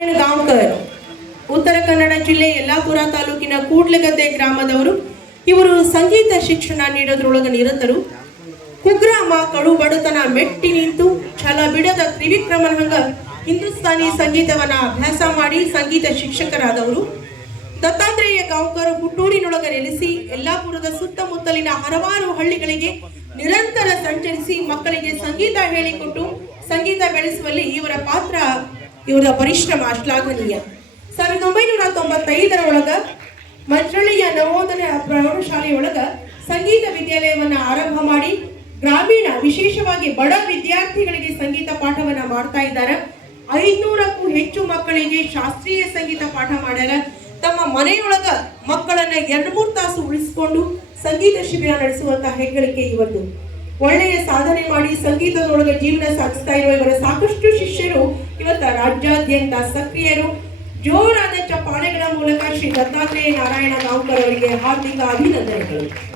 ಗಾಂವ್ಕರ್ ಉತ್ತರ ಕನ್ನಡ ಜಿಲ್ಲೆ ಯಲ್ಲಾಪುರ ತಾಲೂಕಿನ ಕೂಡ್ಲಗದ್ದೆ ಗ್ರಾಮದವರು, ಇವರು ಸಂಗೀತ ಶಿಕ್ಷಣ ನೀಡೋದ್ರೊಳಗ ನಿರತರು. ಕುಗ್ರಾಮ ಕಡು ಬಡತನ ಮೆಟ್ಟಿ ನಿಂತು ಛಲ ಬಿಡದ ತ್ರಿವಿಕ್ರಮನ ಹಂಗ ಹಿಂದೂಸ್ತಾನಿ ಸಂಗೀತವನ್ನ ಅಭ್ಯಾಸ ಮಾಡಿ ಸಂಗೀತ ಶಿಕ್ಷಕರಾದವರು. ದತ್ತಾತ್ರೇಯ ಗಾಂವ್ಕರ್ ಹುಟ್ಟೂರಿನೊಳಗ ನೆಲೆಸಿ ಯಲ್ಲಾಪುರದ ಸುತ್ತಮುತ್ತಲಿನ ಹಲವಾರು ಹಳ್ಳಿಗಳಿಗೆ ನಿರಂತರ ಸಂಚರಿಸಿ ಮಕ್ಕಳಿಗೆ ಸಂಗೀತ ಹೇಳಿಕೊಟ್ಟು ಸಂಗೀತ ಬೆಳೆಸುವಲ್ಲಿ ಇವರ ಪಾತ್ರ ಇವರ ಪರಿಶ್ರಮ ಶ್ಲಾಘನೀಯ. ಸಾವಿರದ ಒಂಬೈನೂರ ತೊಂಬತ್ತೈದರ ಒಳಗ ಮಂತ್ರಳಿಯ ನವೋದಯ ಪ್ರೌಢಶಾಲೆಯೊಳಗ ಸಂಗೀತ ವಿದ್ಯಾಲಯವನ್ನು ಆರಂಭ ಮಾಡಿ ಗ್ರಾಮೀಣ, ವಿಶೇಷವಾಗಿ ಬಡ ವಿದ್ಯಾರ್ಥಿಗಳಿಗೆ ಸಂಗೀತ ಪಾಠವನ್ನ ಮಾಡ್ತಾ ಇದ್ದಾರೆ. ಐದ್ನೂರಕ್ಕೂ ಹೆಚ್ಚು ಮಕ್ಕಳಿಗೆ ಶಾಸ್ತ್ರೀಯ ಸಂಗೀತ ಪಾಠ ಮಾಡ್ಯಾರ. ತಮ್ಮ ಮನೆಯೊಳಗ ಮಕ್ಕಳನ್ನ ಎರಡು ಮೂರು ತಾಸು ಉಳಿಸಿಕೊಂಡು ಸಂಗೀತ ಶಿಬಿರ ನಡೆಸುವಂತಹ ಹೆಗ್ಗಳಿಕೆ ಇವತ್ತು ಒಳ್ಳೆಯ ಸಾಧನೆ ಮಾಡಿ ಸಂಗೀತದೊಳಗೆ ಜೀವನ ಸಾಗಿಸ್ತಾ ಇರುವ ಇವರ ಸಾಕಷ್ಟು ಶಿಷ್ಯರು ಇವತ್ತು ರಾಜ್ಯಾದ್ಯಂತ ಸಕ್ರಿಯರು. ಜೋರಾದ ಚಪ್ಪಾಳೆಗಳ ಮೂಲಕ ಶ್ರೀ ದತ್ತಾತ್ರೇಯ ನಾರಾಯಣ ಗಾಂವ್ಕರ್ ಅವರಿಗೆ ಹಾರ್ದಿಕ ಅಭಿನಂದನೆಗಳು.